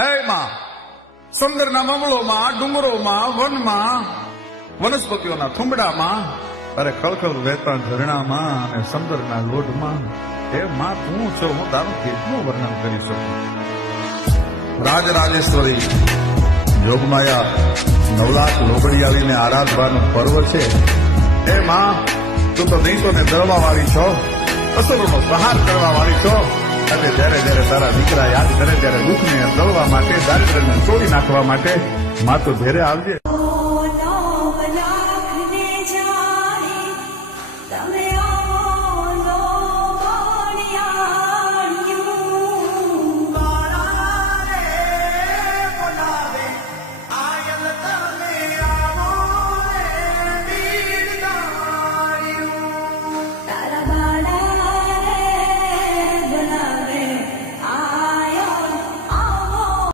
હે માં, સમુદ્રના મમલોમાં, ડુંગરોમાં, વનમાં, વનસ્પતિઓના થુંબડામાં, અરે ખળખળ વહેતા ઝરણામાં અને સમુદ્રના લોઢમાં, હે માં તું છો, હું તારું કેટલું વર્ણન કરી શકું. રાજરાજેશ્વરી જોગમાયા નવલાખ લોબડિયાળીને આરાધવાનું પર્વ છે. હે માં, તું તો દૈતોને દળવા વાળી છો, અસુરોનો સંહાર કરવા વાળી છો. અને જ્યારે જ્યારે તારા દીકરા યાદ કરે ત્યારે દુઃખને દળવા માટે, દારિદ્ર્યને તોડી નાખવા માટે માં તો ઘેરે આવજે.